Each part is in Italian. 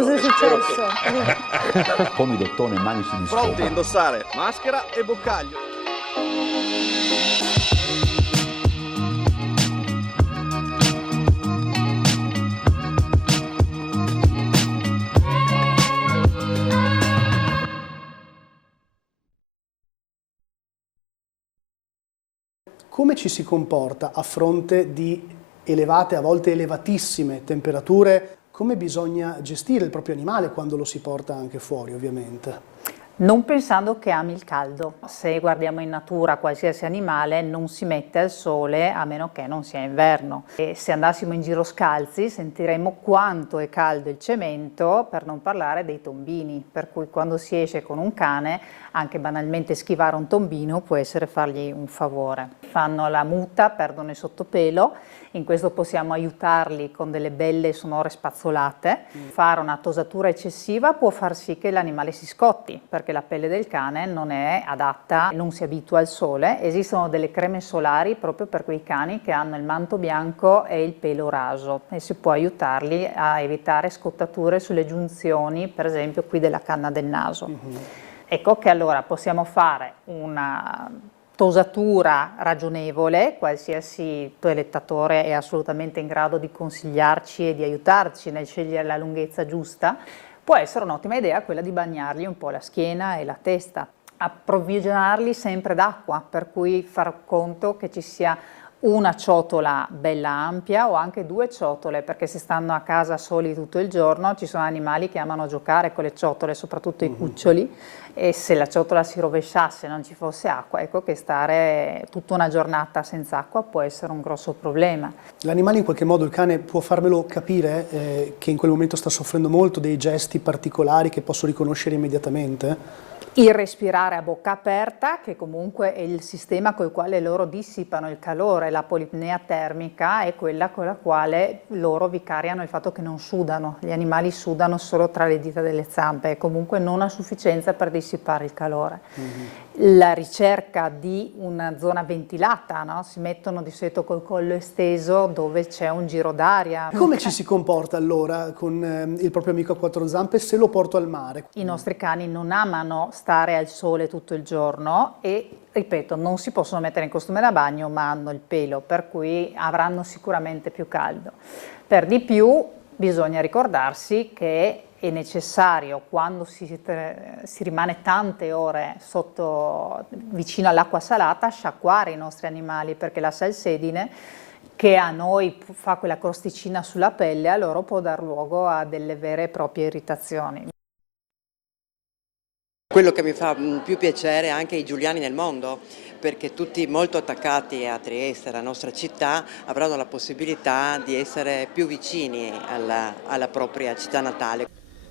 Cosa è successo? Pomidottone, manici di scopa. Pronti a indossare maschera e boccaglio. Come ci si comporta a fronte di elevate, a volte elevatissime temperature? Come bisogna gestire il proprio animale quando lo si porta anche fuori, ovviamente? Non pensando che ami il caldo. Se guardiamo in natura qualsiasi animale non si mette al sole a meno che non sia inverno. E se andassimo in giro scalzi sentiremmo quanto è caldo il cemento, per non parlare dei tombini, per cui quando si esce con un cane anche banalmente schivare un tombino può essere fargli un favore. Fanno la muta, perdono il sottopelo, in questo possiamo aiutarli con delle belle e sonore spazzolate. Fare una tosatura eccessiva può far sì che l'animale si scotti, perché la pelle del cane non è adatta, non si abitua al sole. Esistono delle creme solari proprio per quei cani che hanno il manto bianco e il pelo raso e si può aiutarli a evitare scottature sulle giunzioni, per esempio qui della canna del naso. Ecco che allora possiamo fare una tosatura ragionevole, qualsiasi toilettatore è assolutamente in grado di consigliarci e di aiutarci nel scegliere la lunghezza giusta. Può essere un'ottima idea quella di bagnargli un po' la schiena e la testa, approvvigionarli sempre d'acqua, per cui far conto che ci sia una ciotola bella ampia o anche due ciotole, perché se stanno a casa soli tutto il giorno ci sono animali che amano giocare con le ciotole, soprattutto i cuccioli, e se la ciotola si rovesciasse e non ci fosse acqua, ecco che stare tutta una giornata senza acqua può essere un grosso problema. L'animale in qualche modo, il cane, può farmelo capire che in quel momento sta soffrendo molto, dei gesti particolari che posso riconoscere immediatamente? Il respirare a bocca aperta, che comunque è il sistema con il quale loro dissipano il calore, la polipnea termica è quella con la quale loro vicariano il fatto che non sudano. Gli animali sudano solo tra le dita delle zampe e comunque non a sufficienza per dissipare il calore. La ricerca di una zona ventilata, no? Si mettono di solito col collo esteso dove c'è un giro d'aria. Come ci si comporta allora con il proprio amico a quattro zampe se lo porto al mare? I nostri cani non amano stare al sole tutto il giorno e, ripeto, non si possono mettere in costume da bagno ma hanno il pelo, per cui avranno sicuramente più caldo. Per di più bisogna ricordarsi che è necessario, quando si rimane tante ore vicino all'acqua salata, sciacquare i nostri animali, perché la salsedine che a noi fa quella crosticina sulla pelle, a loro può dar luogo a delle vere e proprie irritazioni. Quello che mi fa più piacere anche i giuliani nel mondo, perché tutti molto attaccati a Trieste, la nostra città, avranno la possibilità di essere più vicini alla propria città natale.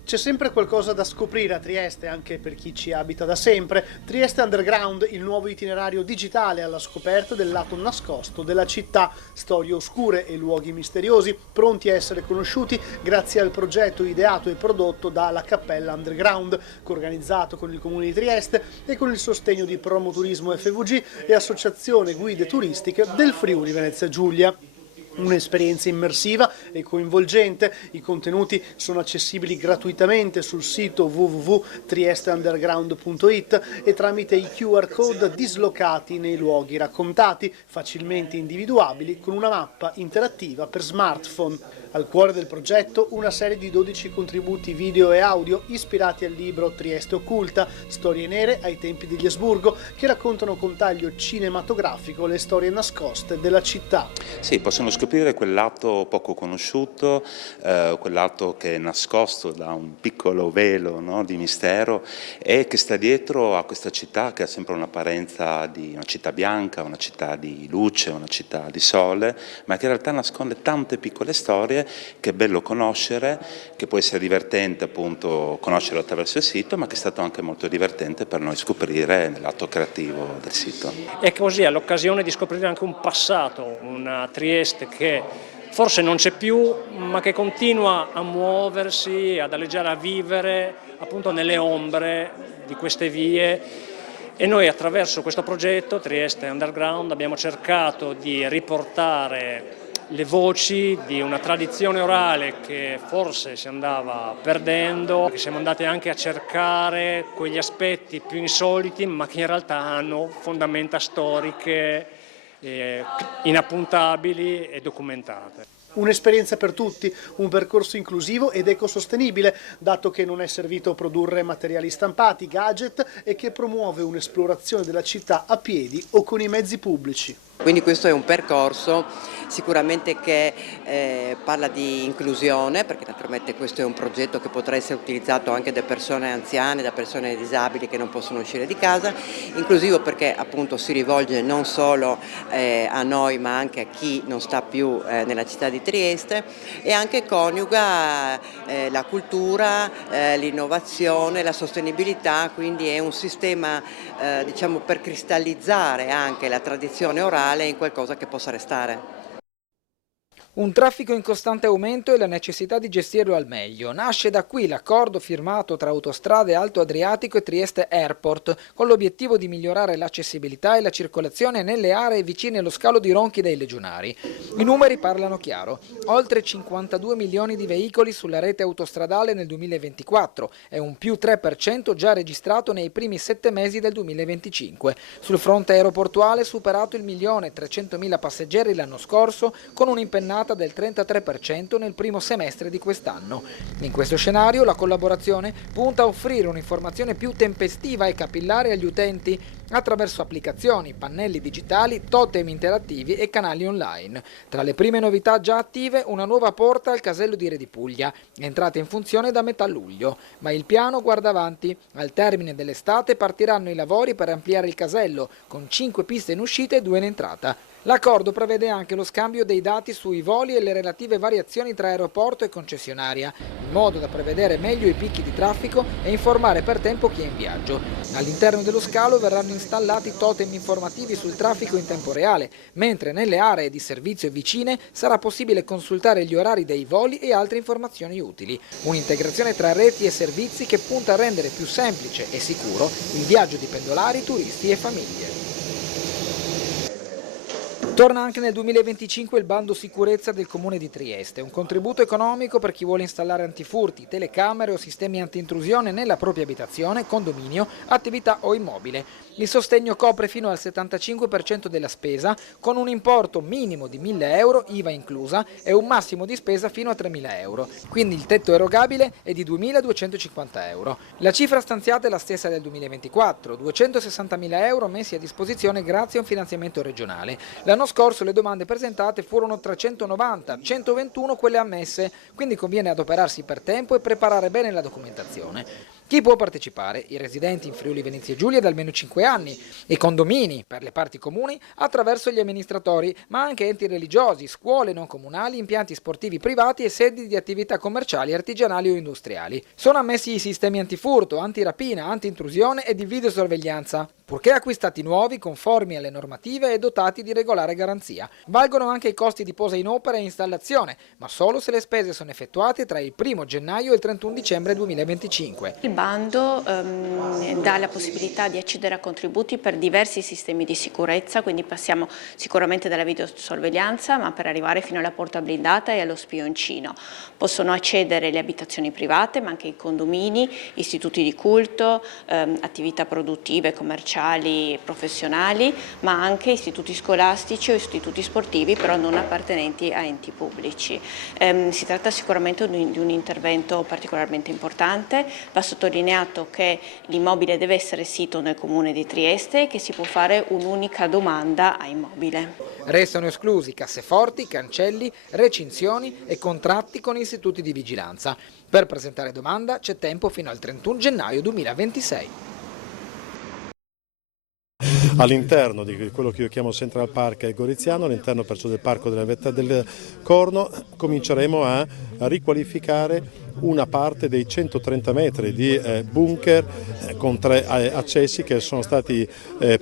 C'è sempre qualcosa da scoprire a Trieste, anche per chi ci abita da sempre. Trieste Underground, il nuovo itinerario digitale alla scoperta del lato nascosto della città, storie oscure e luoghi misteriosi, pronti a essere conosciuti grazie al progetto ideato e prodotto dalla Cappella Underground, organizzato con il Comune di Trieste e con il sostegno di Promoturismo FVG e Associazione Guide Turistiche del Friuli Venezia Giulia. Un'esperienza immersiva e coinvolgente. I contenuti sono accessibili gratuitamente sul sito www.triesteunderground.it e tramite i QR code dislocati nei luoghi raccontati, facilmente individuabili con una mappa interattiva per smartphone. Al cuore del progetto una serie di 12 contributi video e audio ispirati al libro Trieste Occulta, storie nere ai tempi degli Asburgo, che raccontano con taglio cinematografico le storie nascoste della città. Sì, possono scoprire quel lato poco conosciuto, quel lato che è nascosto da un piccolo velo, no, di mistero e che sta dietro a questa città che ha sempre un'apparenza di una città bianca, una città di luce, una città di sole, ma che in realtà nasconde tante piccole storie che è bello conoscere, che può essere divertente appunto conoscerlo attraverso il sito, ma che è stato anche molto divertente per noi scoprire nel lato creativo del sito. E così è l'occasione di scoprire anche un passato, una Trieste che forse non c'è più, ma che continua a muoversi, ad alleggiare, a vivere appunto nelle ombre di queste vie. E noi attraverso questo progetto Trieste Underground abbiamo cercato di riportare le voci di una tradizione orale che forse si andava perdendo, che siamo andati anche a cercare quegli aspetti più insoliti ma che in realtà hanno fondamenta storiche inappuntabili e documentate. Un'esperienza per tutti, un percorso inclusivo ed ecosostenibile, dato che non è servito a produrre materiali stampati, gadget e che promuove un'esplorazione della città a piedi o con i mezzi pubblici. Quindi questo è un percorso sicuramente che parla di inclusione, perché naturalmente questo è un progetto che potrà essere utilizzato anche da persone anziane, da persone disabili che non possono uscire di casa, inclusivo perché appunto si rivolge non solo a noi ma anche a chi non sta più nella città di Trieste e anche coniuga la cultura, l'innovazione, la sostenibilità, quindi è un sistema diciamo per cristallizzare anche la tradizione orale in qualcosa che possa restare. Un traffico in costante aumento e la necessità di gestirlo al meglio. Nasce da qui l'accordo firmato tra Autostrade Alto Adriatico e Trieste Airport, con l'obiettivo di migliorare l'accessibilità e la circolazione nelle aree vicine allo scalo di Ronchi dei Legionari. I numeri parlano chiaro. Oltre 52 milioni di veicoli sulla rete autostradale nel 2024 e un più 3% già registrato nei primi 7 mesi del 2025. Sul fronte aeroportuale superato il 1.300.000 passeggeri l'anno scorso, con un'impennata del 33% nel primo semestre di quest'anno. In questo scenario la collaborazione punta a offrire un'informazione più tempestiva e capillare agli utenti attraverso applicazioni, pannelli digitali, totem interattivi e canali online. Tra le prime novità già attive una nuova porta al casello di Redipuglia, entrata in funzione da metà luglio, ma il piano guarda avanti. Al termine dell'estate partiranno i lavori per ampliare il casello, con 5 piste in uscita e 2 in entrata. L'accordo prevede anche lo scambio dei dati sui voli e le relative variazioni tra aeroporto e concessionaria, in modo da prevedere meglio i picchi di traffico e informare per tempo chi è in viaggio. All'interno dello scalo verranno installati totem informativi sul traffico in tempo reale, mentre nelle aree di servizio vicine sarà possibile consultare gli orari dei voli e altre informazioni utili. Un'integrazione tra reti e servizi che punta a rendere più semplice e sicuro il viaggio di pendolari, turisti e famiglie. Torna anche nel 2025 il bando sicurezza del Comune di Trieste, un contributo economico per chi vuole installare antifurti, telecamere o sistemi anti-intrusione nella propria abitazione, condominio, attività o immobile. Il sostegno copre fino al 75% della spesa, con un importo minimo di 1.000 euro, IVA inclusa, e un massimo di spesa fino a 3.000 euro. Quindi il tetto erogabile è di 2.250 euro. La cifra stanziata è la stessa del 2024, 260.000 euro messi a disposizione grazie a un finanziamento regionale. L'anno scorso le domande presentate furono 390, 121 quelle ammesse, quindi conviene adoperarsi per tempo e preparare bene la documentazione. Chi può partecipare? I residenti in Friuli Venezia Giulia da almeno 5 anni, i condomini per le parti comuni attraverso gli amministratori, ma anche enti religiosi, scuole non comunali, impianti sportivi privati e sedi di attività commerciali, artigianali o industriali. Sono ammessi i sistemi antifurto, antirapina, anti-intrusione e di videosorveglianza, purché acquistati nuovi, conformi alle normative e dotati di regolare garanzia. Valgono anche i costi di posa in opera e installazione, ma solo se le spese sono effettuate tra il 1 gennaio e il 31 dicembre 2025. Il bando dà la possibilità di accedere a contributi per diversi sistemi di sicurezza, quindi passiamo sicuramente dalla videosorveglianza, ma per arrivare fino alla porta blindata e allo spioncino. Possono accedere le abitazioni private, ma anche i condomini, istituti di culto, attività produttive, commerciali, professionali, ma anche istituti scolastici o istituti sportivi, però non appartenenti a enti pubblici. Si tratta sicuramente di un intervento particolarmente importante. Va sottolineato che l'immobile deve essere sito nel comune di Trieste e che si può fare un'unica domanda a immobile. Restano esclusi casseforti, cancelli, recinzioni e contratti con istituti di vigilanza. Per presentare domanda c'è tempo fino al 31 gennaio 2026. All'interno di quello che io chiamo Central Park Goriziano, all'interno perciò del Parco della Vetta del Corno, cominceremo a riqualificare una parte dei 130 metri di bunker con 3 accessi che sono stati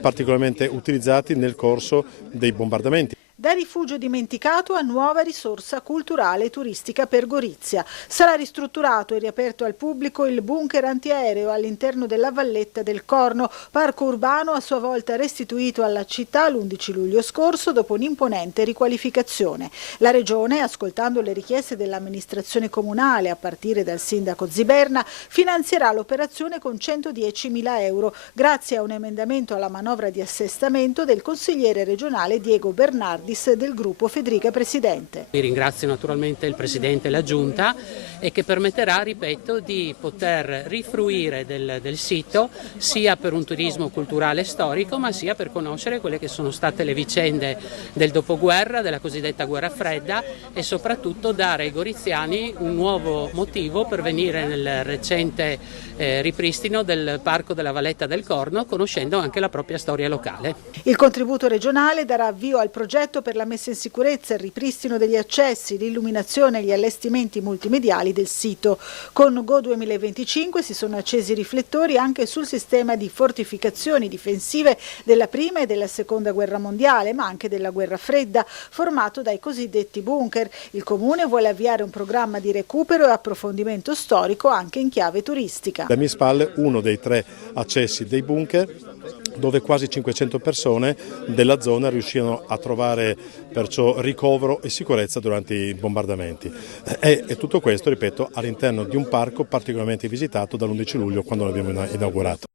particolarmente utilizzati nel corso dei bombardamenti. Da rifugio dimenticato a nuova risorsa culturale e turistica per Gorizia. Sarà ristrutturato e riaperto al pubblico il bunker antiaereo all'interno della valletta del Corno, parco urbano a sua volta restituito alla città l'11 luglio scorso dopo un'imponente riqualificazione. La Regione, ascoltando le richieste dell'amministrazione comunale a partire dal sindaco Ziberna, finanzierà l'operazione con 110.000 euro grazie a un emendamento alla manovra di assestamento del consigliere regionale Diego Bernardi del gruppo Federica Presidente. Ringrazio naturalmente il Presidente e la Giunta e che permetterà, ripeto, di poter rifruire del sito sia per un turismo culturale e storico ma sia per conoscere quelle che sono state le vicende del dopoguerra, della cosiddetta guerra fredda e soprattutto dare ai goriziani un nuovo motivo per venire nel recente ripristino del Parco della Valletta del Corno, conoscendo anche la propria storia locale. Il contributo regionale darà avvio al progetto per la messa in sicurezza, il ripristino degli accessi, l'illuminazione e gli allestimenti multimediali del sito. Con Go 2025 si sono accesi i riflettori anche sul sistema di fortificazioni difensive della prima e della seconda guerra mondiale, ma anche della guerra fredda, formato dai cosiddetti bunker. Il Comune vuole avviare un programma di recupero e approfondimento storico anche in chiave turistica. Alle mie spalle uno dei 3 accessi dei bunker dove quasi 500 persone della zona riuscirono a trovare perciò ricovero e sicurezza durante i bombardamenti. E tutto questo, ripeto, all'interno di un parco particolarmente visitato dall'11 luglio quando l'abbiamo inaugurato.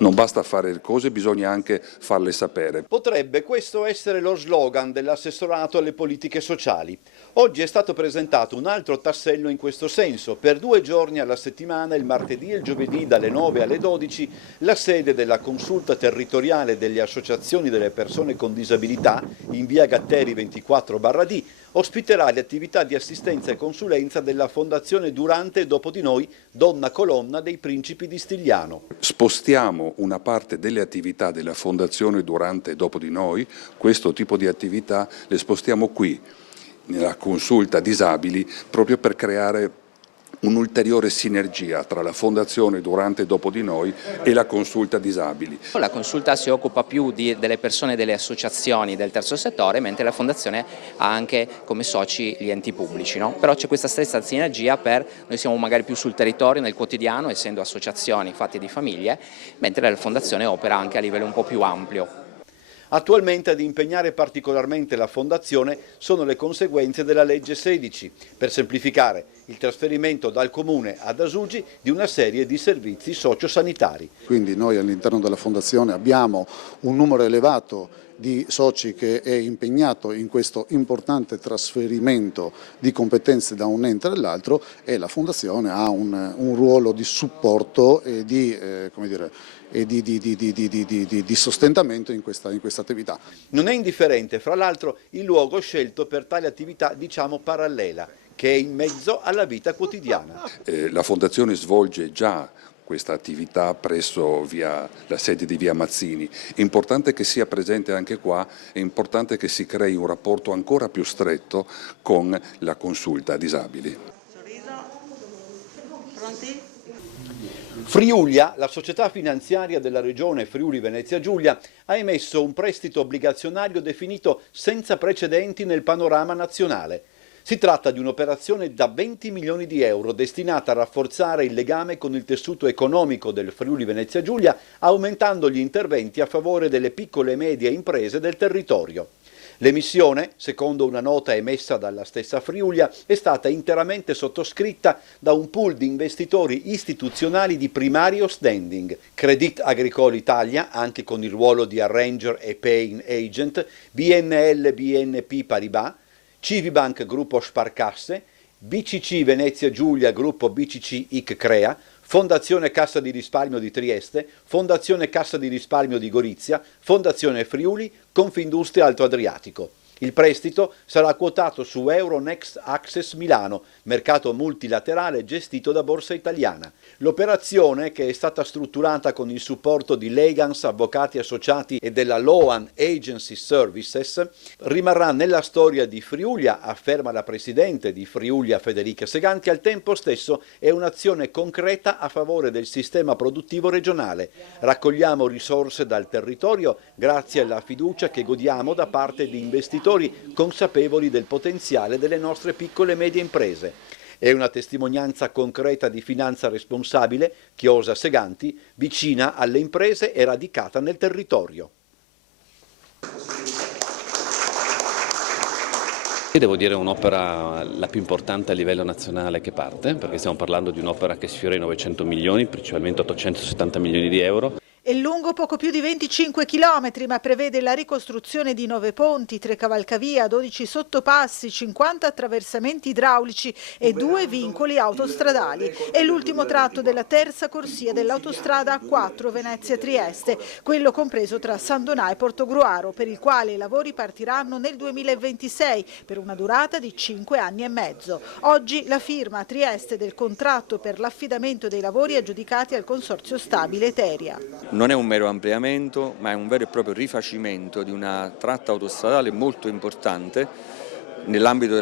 Non basta fare le cose, bisogna anche farle sapere. Potrebbe questo essere lo slogan dell'assessorato alle politiche sociali. Oggi è stato presentato un altro tassello in questo senso. Per 2 giorni alla settimana, il martedì e il giovedì dalle 9 alle 12, la sede della consulta territoriale delle associazioni delle persone con disabilità in via Gatteri 24/D ospiterà le attività di assistenza e consulenza della Fondazione Durante e Dopo di Noi, donna colonna dei Principi di Stigliano. Spostiamo una parte delle attività della Fondazione Durante e Dopo di Noi, questo tipo di attività le spostiamo qui, nella consulta disabili, proprio per creare un'ulteriore sinergia tra la Fondazione Durante e Dopo di Noi e la consulta disabili. La consulta si occupa più delle persone delle associazioni del terzo settore, mentre la Fondazione ha anche come soci gli enti pubblici, no? Però c'è questa stessa sinergia noi siamo magari più sul territorio, nel quotidiano, essendo associazioni fatte di famiglie, mentre la Fondazione opera anche a livello un po' più ampio. Attualmente ad impegnare particolarmente la Fondazione sono le conseguenze della legge 16, per semplificare il trasferimento dal Comune ad Asugi di una serie di servizi sociosanitari. Quindi noi all'interno della Fondazione abbiamo un numero elevato di soci che è impegnato in questo importante trasferimento di competenze da un ente all'altro e la Fondazione ha un ruolo di supporto e di sostentamento in questa attività. Non è indifferente, fra l'altro, il luogo scelto per tale attività, diciamo, parallela, che è in mezzo alla vita quotidiana. La Fondazione svolge già questa attività presso la sede di via Mazzini. È importante che sia presente anche qua, è importante che si crei un rapporto ancora più stretto con la consulta disabili. Friulia, la società finanziaria della regione Friuli Venezia Giulia, ha emesso un prestito obbligazionario definito senza precedenti nel panorama nazionale. Si tratta di un'operazione da 20 milioni di euro destinata a rafforzare il legame con il tessuto economico del Friuli Venezia Giulia, aumentando gli interventi a favore delle piccole e medie imprese del territorio. L'emissione, secondo una nota emessa dalla stessa Friulia, è stata interamente sottoscritta da un pool di investitori istituzionali di primario standing, Crédit Agricole Italia, anche con il ruolo di arranger e paying agent, BNL BNP Paribas, Civibank Gruppo Sparcasse, BCC Venezia Giulia Gruppo BCC IC Crea, Fondazione Cassa di Risparmio di Trieste, Fondazione Cassa di Risparmio di Gorizia, Fondazione Friuli, Confindustria Alto Adriatico. Il prestito sarà quotato su Euronext Access Milano, mercato multilaterale gestito da Borsa Italiana. L'operazione, che è stata strutturata con il supporto di Legans Avvocati Associati e della Loan Agency Services, rimarrà nella storia di Friulia, afferma la presidente di Friulia Federica Seganti. Al tempo stesso è un'azione concreta a favore del sistema produttivo regionale. Raccogliamo risorse dal territorio grazie alla fiducia che godiamo da parte di investitori consapevoli del potenziale delle nostre piccole e medie imprese. È una testimonianza concreta di finanza responsabile, chiosa Seganti, vicina alle imprese e radicata nel territorio. Devo dire un'opera la più importante a livello nazionale che parte, perché stiamo parlando di un'opera che sfiora i 900 milioni, principalmente 870 milioni di euro. È lungo poco più di 25 chilometri, ma prevede la ricostruzione di 9 ponti, 3 cavalcavia, 12 sottopassi, 50 attraversamenti idraulici e 2 vincoli autostradali. È l'ultimo tratto della terza corsia dell'autostrada A4 Venezia-Trieste, quello compreso tra San Donà e Portogruaro, per il quale i lavori partiranno nel 2026 per una durata di 5 anni e mezzo. Oggi la firma a Trieste del contratto per l'affidamento dei lavori aggiudicati al Consorzio Stabile Eteria. Non è un mero ampliamento, ma è un vero e proprio rifacimento di una tratta autostradale molto importante nell'ambito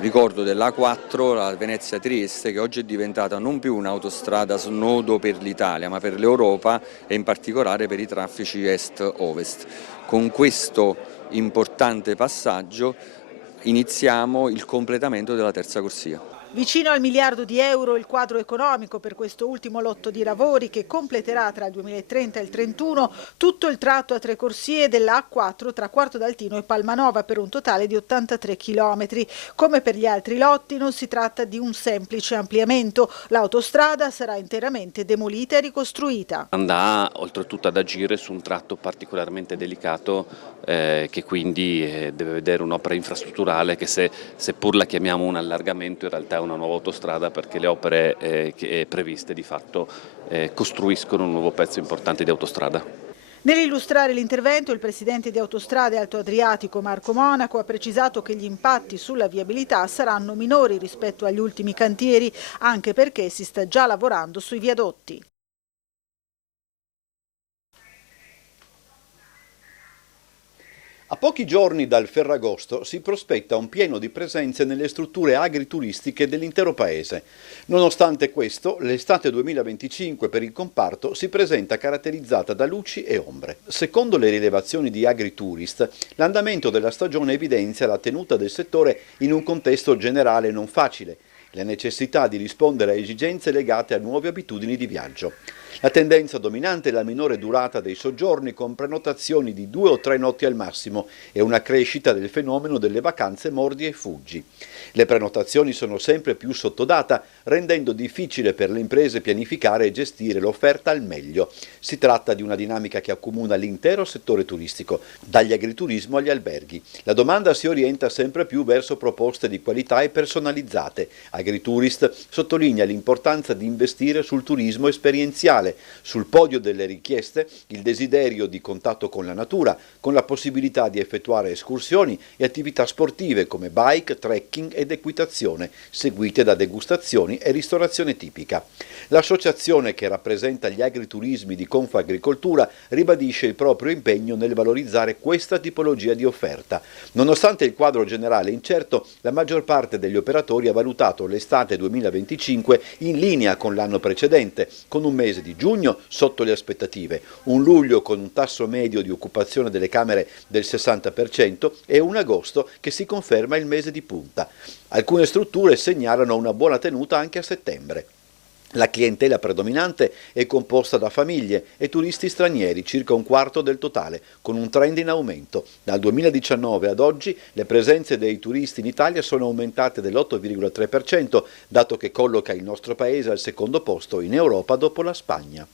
ricordo dell'A4, la Venezia-Trieste, che oggi è diventata non più un'autostrada snodo per l'Italia, ma per l'Europa e in particolare per i traffici est-ovest. Con questo importante passaggio iniziamo il completamento della terza corsia. Vicino al miliardo di euro il quadro economico per questo ultimo lotto di lavori che completerà tra il 2030 e il 2031 tutto il tratto a 3 corsie della A4 tra Quarto d'Altino e Palmanova per un totale di 83 chilometri. Come per gli altri lotti non si tratta di un semplice ampliamento, l'autostrada sarà interamente demolita e ricostruita. Andrà oltretutto ad agire su un tratto particolarmente delicato che quindi deve vedere un'opera infrastrutturale che seppur la chiamiamo un allargamento in realtà è una nuova autostrada, perché le opere previste di fatto costruiscono un nuovo pezzo importante di autostrada. Nell'illustrare l'intervento il presidente di Autostrade Alto Adriatico Marco Monaco ha precisato che gli impatti sulla viabilità saranno minori rispetto agli ultimi cantieri, anche perché si sta già lavorando sui viadotti. A pochi giorni dal Ferragosto si prospetta un pieno di presenze nelle strutture agrituristiche dell'intero paese. Nonostante questo, l'estate 2025 per il comparto si presenta caratterizzata da luci e ombre. Secondo le rilevazioni di Agritourist, l'andamento della stagione evidenzia la tenuta del settore in un contesto generale non facile, la necessità di rispondere a esigenze legate a nuove abitudini di viaggio. La tendenza dominante è la minore durata dei soggiorni, con prenotazioni di 2 o 3 notti al massimo, e una crescita del fenomeno delle vacanze mordi e fuggi. Le prenotazioni sono sempre più sottodata, rendendo difficile per le imprese pianificare e gestire l'offerta al meglio. Si tratta di una dinamica che accomuna l'intero settore turistico, dagli agriturismo agli alberghi. La domanda si orienta sempre più verso proposte di qualità e personalizzate. Agritourist sottolinea l'importanza di investire sul turismo esperienziale. Sul podio delle richieste il desiderio di contatto con la natura, con la possibilità di effettuare escursioni e attività sportive come bike, trekking ed equitazione, seguite da degustazioni e ristorazione tipica. L'associazione, che rappresenta gli agriturismi di Confagricoltura, ribadisce il proprio impegno nel valorizzare questa tipologia di offerta. Nonostante il quadro generale incerto, la maggior parte degli operatori ha valutato l'estate 2025 in linea con l'anno precedente, con un mese di giugno sotto le aspettative, un luglio con un tasso medio di occupazione delle camere del 60% e un agosto che si conferma il mese di punta. Alcune strutture segnalano una buona tenuta anche a settembre. La clientela predominante è composta da famiglie e turisti stranieri, circa un quarto del totale, con un trend in aumento. Dal 2019 ad oggi le presenze dei turisti in Italia sono aumentate dell'8,3%, dato che colloca il nostro paese al secondo posto in Europa dopo la Spagna.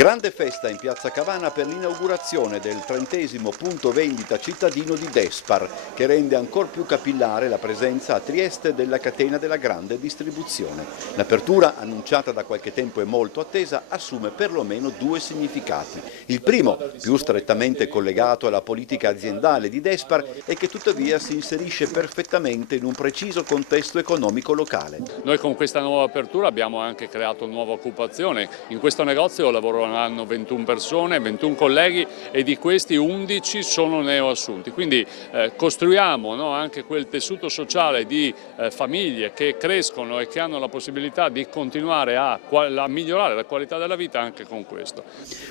Grande festa in Piazza Cavana per l'inaugurazione del 30° punto vendita cittadino di Despar, che rende ancora più capillare la presenza a Trieste della catena della grande distribuzione. L'apertura, annunciata da qualche tempo e molto attesa, assume perlomeno due significati. Il primo, più strettamente collegato alla politica aziendale di Despar, è che tuttavia si inserisce perfettamente in un preciso contesto economico locale. Noi con questa nuova apertura abbiamo anche creato nuova occupazione. In questo negozio lavoreranno 21 persone, 21 colleghi, e di questi 11 sono neoassunti. Quindi costruiamo anche quel tessuto sociale di famiglie che crescono e che hanno la possibilità di continuare a migliorare la qualità della vita anche con questo.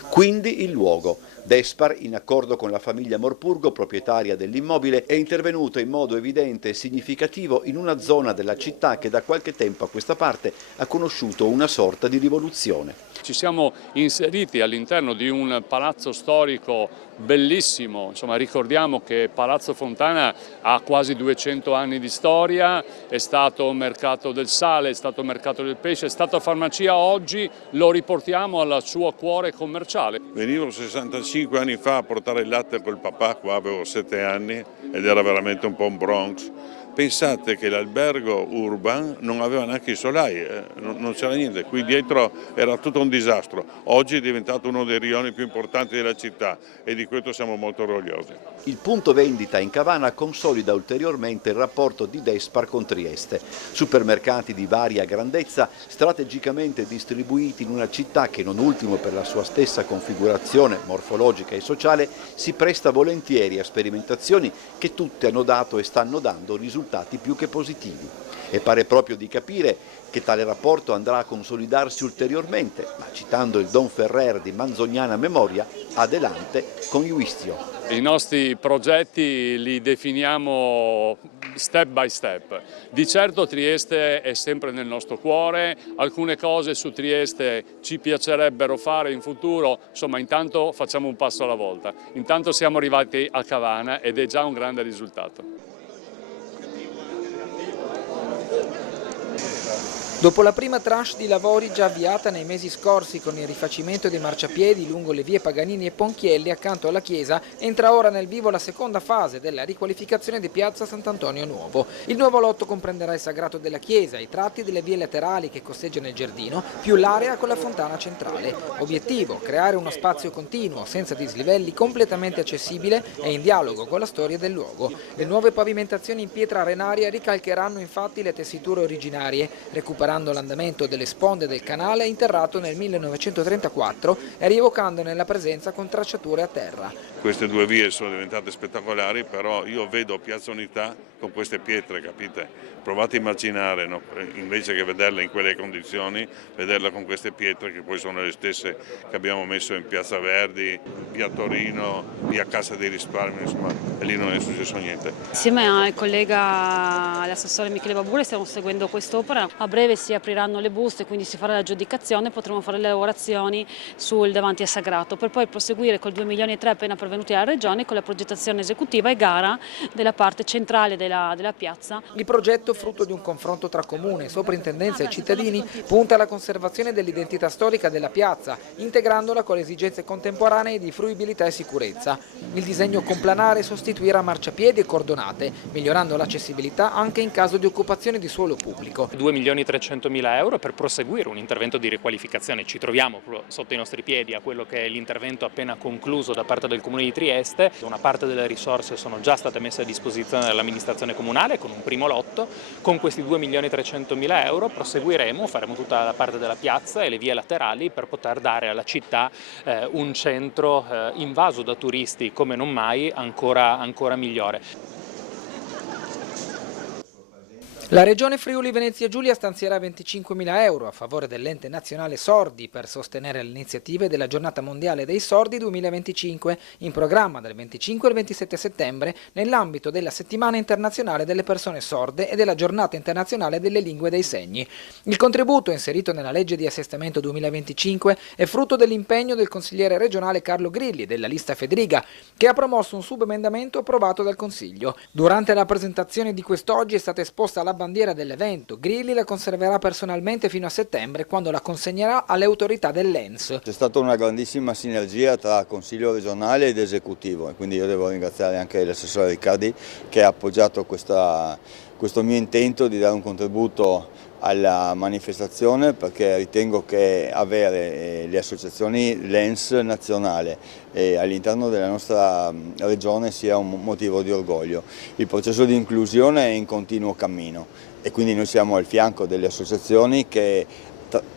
Quindi il luogo. Despar, in accordo con la famiglia Morpurgo, proprietaria dell'immobile, è intervenuto in modo evidente e significativo in una zona della città che da qualche tempo a questa parte ha conosciuto una sorta di rivoluzione. Ci siamo inseriti all'interno di un palazzo storico bellissimo, insomma ricordiamo che Palazzo Fontana ha quasi 200 anni di storia, è stato mercato del sale, è stato mercato del pesce, è stata farmacia, oggi lo riportiamo al suo cuore commerciale. Venivo 65 anni fa a portare il latte col papà, qua avevo 7 anni ed era veramente un po' un Bronx. Pensate che l'albergo Urban non aveva neanche i solai, non c'era niente, qui dietro era tutto un disastro. Oggi è diventato uno dei rioni più importanti della città e di questo siamo molto orgogliosi. Il punto vendita in Cavana consolida ulteriormente il rapporto di Despar con Trieste. Supermercati di varia grandezza, strategicamente distribuiti in una città che, non ultimo per la sua stessa configurazione morfologica e sociale, si presta volentieri a sperimentazioni che tutte hanno dato e stanno dando risultati più che positivi. E pare proprio di capire che tale rapporto andrà a consolidarsi ulteriormente, ma citando il Don Ferrer di Manzoniana Memoria, adelante con Juistio. I nostri progetti li definiamo step by step. Di certo Trieste è sempre nel nostro cuore, alcune cose su Trieste ci piacerebbero fare in futuro, insomma intanto facciamo un passo alla volta. Intanto siamo arrivati a Cavana ed è già un grande risultato. Dopo la prima tranche di lavori già avviata nei mesi scorsi con il rifacimento dei marciapiedi lungo le vie Paganini e Ponchielli accanto alla chiesa, entra ora nel vivo la seconda fase della riqualificazione di piazza Sant'Antonio Nuovo. Il nuovo lotto comprenderà il sagrato della chiesa, i tratti delle vie laterali che costeggiano il giardino, più l'area con la fontana centrale. Obiettivo: creare uno spazio continuo, senza dislivelli, completamente accessibile e in dialogo con la storia del luogo. Le nuove pavimentazioni in pietra arenaria ricalcheranno infatti le tessiture originarie, recuperando l'andamento delle sponde del canale interrato nel 1934 e rievocandone la presenza con tracciature a terra. Queste due vie sono diventate spettacolari, però io vedo Piazza Unità con queste pietre, capite? Provate a immaginare, no? Invece che vederla in quelle condizioni, vederla con queste pietre che poi sono le stesse che abbiamo messo in Piazza Verdi, via Torino, via Cassa dei Risparmi, insomma, e lì non è successo niente. Insieme al collega, l'assessore Michele Babure, stiamo seguendo quest'opera. A breve si apriranno le buste, quindi si farà l'aggiudicazione, potremo fare le lavorazioni sul davanti a Sagrato, per poi proseguire col 2,3 milioni appena pervenuti alla Regione con la progettazione esecutiva e gara della parte centrale della piazza. Il progetto, frutto di un confronto tra comune, soprintendenza e cittadini, punta alla conservazione dell'identità storica della piazza, integrandola con le esigenze contemporanee di fruibilità e sicurezza. Il disegno complanare sostituirà marciapiedi e cordonate, migliorando l'accessibilità anche in caso di occupazione di suolo pubblico. 2.300.000 euro per proseguire un intervento di riqualificazione. Ci troviamo sotto i nostri piedi a quello che è l'intervento appena concluso da parte del Comune di Trieste. Una parte delle risorse sono già state messe a disposizione dell'amministrazione comunale con un primo lotto. Con questi 2.300.000 euro proseguiremo, faremo tutta la parte della piazza e le vie laterali per poter dare alla città un centro invaso da turisti come non mai, ancora migliore. La Regione Friuli Venezia Giulia stanzierà 25.000 euro a favore dell'Ente Nazionale Sordi per sostenere le iniziative della Giornata Mondiale dei Sordi 2025, in programma dal 25 al 27 settembre nell'ambito della Settimana Internazionale delle Persone Sorde e della Giornata Internazionale delle Lingue dei Segni. Il contributo, inserito nella legge di assestamento 2025, è frutto dell'impegno del consigliere regionale Carlo Grilli della lista Fedriga, che ha promosso un subemendamento approvato dal Consiglio. Durante la presentazione di quest'oggi è stata esposta la bandiera dell'evento. Grilli la conserverà personalmente fino a settembre, quando la consegnerà alle autorità dell'ENS. C'è stata una grandissima sinergia tra Consiglio regionale ed esecutivo, e quindi io devo ringraziare anche l'assessore Riccardi che ha appoggiato questo mio intento di dare un contributo alla manifestazione, perché ritengo che avere le associazioni l'ENS nazionale all'interno della nostra regione sia un motivo di orgoglio. Il processo di inclusione è in continuo cammino e quindi noi siamo al fianco delle associazioni che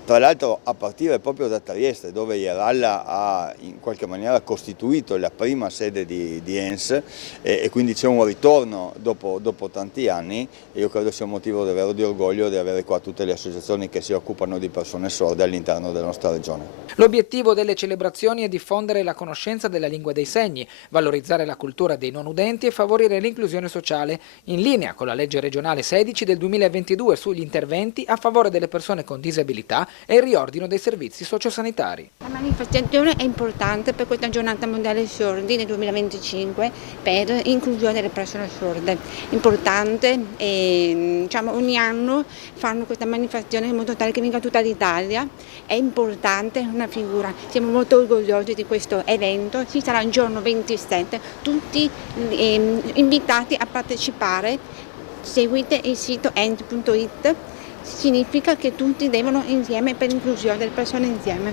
tra l'altro a partire proprio da Trieste, dove Ieralla ha in qualche maniera costituito la prima sede di ENS e quindi c'è un ritorno dopo tanti anni, e io credo sia un motivo davvero di orgoglio di avere qua tutte le associazioni che si occupano di persone sorde all'interno della nostra regione. L'obiettivo delle celebrazioni è diffondere la conoscenza della lingua dei segni, valorizzare la cultura dei non udenti e favorire l'inclusione sociale, in linea con la legge regionale 16 del 2022 sugli interventi a favore delle persone con disabilità e il riordino dei servizi sociosanitari. La manifestazione è importante per questa giornata mondiale sordi nel 2025 per inclusione delle persone sorde. Importante e ogni anno fanno questa manifestazione in modo tale che venga tutta l'Italia. È importante una figura. Siamo molto orgogliosi di questo evento. Ci sarà il giorno 27, tutti invitati a partecipare. Seguite il sito ent.it. Significa che tutti devono insieme per l'inclusione delle persone insieme.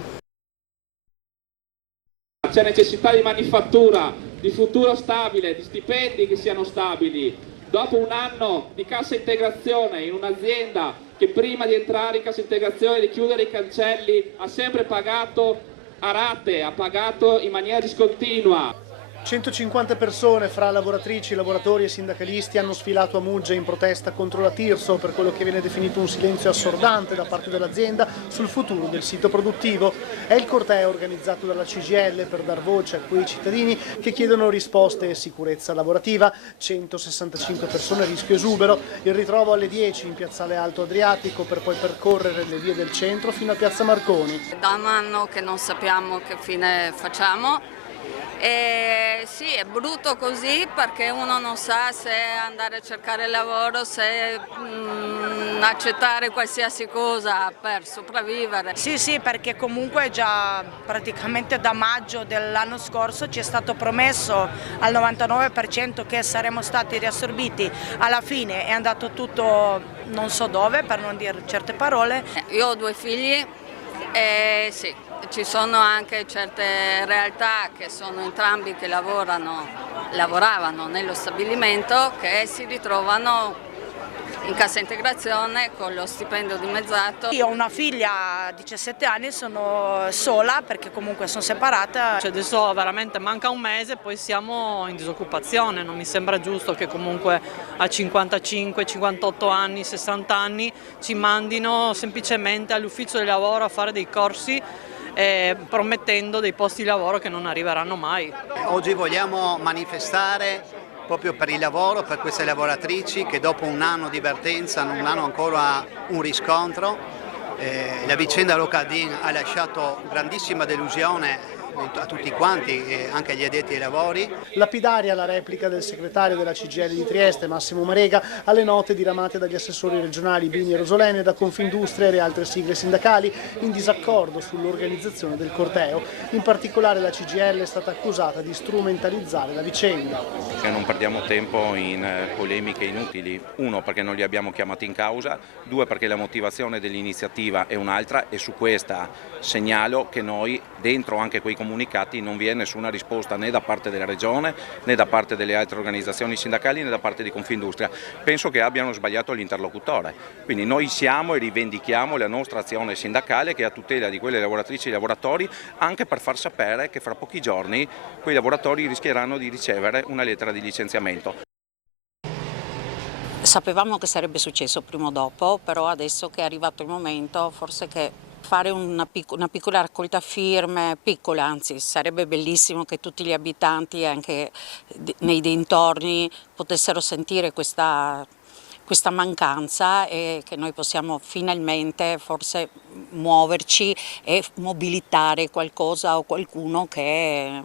C'è necessità di manifattura, di futuro stabile, di stipendi che siano stabili. Dopo un anno di cassa integrazione in un'azienda che prima di entrare in cassa integrazione e di chiudere i cancelli ha sempre pagato a rate, ha pagato in maniera discontinua. 150 persone fra lavoratrici, lavoratori e sindacalisti hanno sfilato a Muggia in protesta contro la Tirso per quello che viene definito un silenzio assordante da parte dell'azienda sul futuro del sito produttivo. È il corteo organizzato dalla CGIL per dar voce a quei cittadini che chiedono risposte e sicurezza lavorativa. 165 persone a rischio esubero, il ritrovo alle 10 in piazzale Alto Adriatico per poi percorrere le vie del centro fino a piazza Marconi. Da un anno che non sappiamo che fine facciamo. Sì, è brutto così perché uno non sa se andare a cercare lavoro, se accettare qualsiasi cosa per sopravvivere. Sì, perché comunque già praticamente da maggio dell'anno scorso ci è stato promesso al 99% che saremmo stati riassorbiti. Alla fine è andato tutto non so dove, per non dire certe parole. Io ho 2 figli e sì. Ci sono anche certe realtà che sono entrambi che lavoravano nello stabilimento che si ritrovano in cassa integrazione con lo stipendio dimezzato. Io ho una figlia a 17 anni, sono sola perché comunque sono separata. Adesso veramente manca un mese, poi siamo in disoccupazione, non mi sembra giusto che comunque a 55, 58 anni, 60 anni ci mandino semplicemente all'ufficio del lavoro a fare dei corsi promettendo dei posti di lavoro che non arriveranno mai. Oggi vogliamo manifestare proprio per il lavoro, per queste lavoratrici che dopo un anno di vertenza non hanno ancora un riscontro. La vicenda Localdin ha lasciato grandissima delusione a tutti quanti, anche agli addetti ai lavori. Lapidaria la replica del segretario della CGIL di Trieste, Massimo Marega, alle note diramate dagli assessori regionali Bini e Rosolene, da Confindustria e le altre sigle sindacali in disaccordo sull'organizzazione del corteo. In particolare la CGIL è stata accusata di strumentalizzare la vicenda. Che non perdiamo tempo in polemiche inutili, 1 perché non li abbiamo chiamati in causa, 2 perché la motivazione dell'iniziativa è un'altra e su questa segnalo che noi dentro anche quei comunicati non vi è nessuna risposta né da parte della Regione né da parte delle altre organizzazioni sindacali né da parte di Confindustria. Penso che abbiano sbagliato l'interlocutore, quindi noi siamo e rivendichiamo la nostra azione sindacale che è a tutela di quelle lavoratrici e lavoratori, anche per far sapere che fra pochi giorni quei lavoratori rischieranno di ricevere una lettera di licenziamento. Sapevamo che sarebbe successo prima o dopo, però adesso che è arrivato il momento forse che fare una piccola raccolta firme, piccola anzi, sarebbe bellissimo che tutti gli abitanti anche nei dintorni potessero sentire questa questa mancanza e che noi possiamo finalmente forse muoverci e mobilitare qualcosa o qualcuno che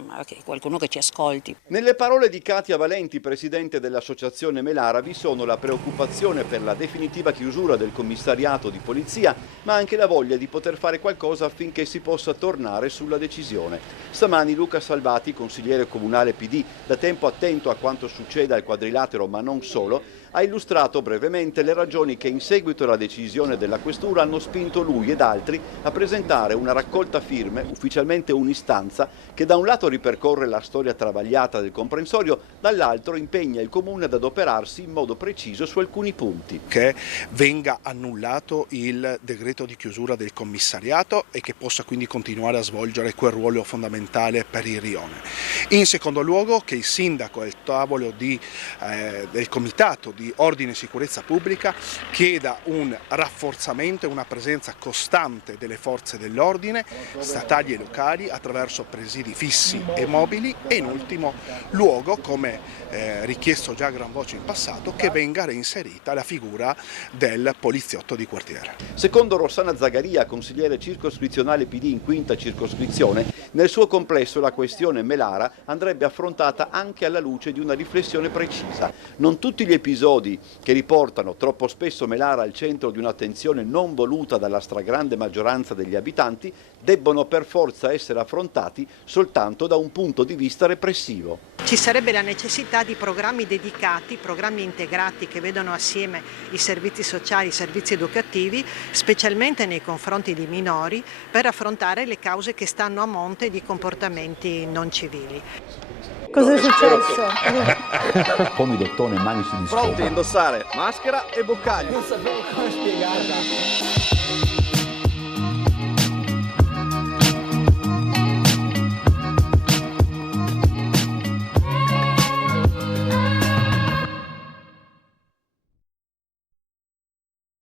ci ascolti. Nelle parole di Katia Valenti, presidente dell'associazione Melara, vi sono la preoccupazione per la definitiva chiusura del commissariato di polizia, ma anche la voglia di poter fare qualcosa affinché si possa tornare sulla decisione. Stamani Luca Salvati, consigliere comunale PD, da tempo attento a quanto succeda al Quadrilatero ma non solo, ha illustrato brevemente le ragioni che in seguito alla decisione della Questura hanno spinto lui ed altri a presentare una raccolta firme, ufficialmente un'istanza, che da un lato ripercorre la storia travagliata del comprensorio, dall'altro impegna il Comune ad adoperarsi in modo preciso su alcuni punti. Che venga annullato il decreto di chiusura del commissariato e che possa quindi continuare a svolgere quel ruolo fondamentale per il rione. In secondo luogo che il sindaco e il tavolo del comitato di ordine e sicurezza pubblica chieda un rafforzamento e una presenza costante delle forze dell'ordine statali e locali attraverso presidi fissi e mobili e in ultimo luogo, come richiesto già a gran voce in passato, che venga reinserita la figura del poliziotto di quartiere. Secondo Rossana Zagaria, consigliere circoscrizionale PD in quinta circoscrizione, nel suo complesso la questione Melara andrebbe affrontata anche alla luce di una riflessione precisa. Non tutti gli episodi che riportano troppo spesso Melara al centro di un'attenzione non voluta dalla stragrande maggioranza degli abitanti debbono per forza essere affrontati soltanto da un punto di vista repressivo. Ci sarebbe la necessità di programmi dedicati, programmi integrati che vedono assieme i servizi sociali, i servizi educativi, specialmente nei confronti di minori, per affrontare le cause che stanno a monte di comportamenti non civili. Cosa è successo? Pomidottone, mani su di Pronti a indossare maschera e boccaglio. Non sapevo come spiegarla.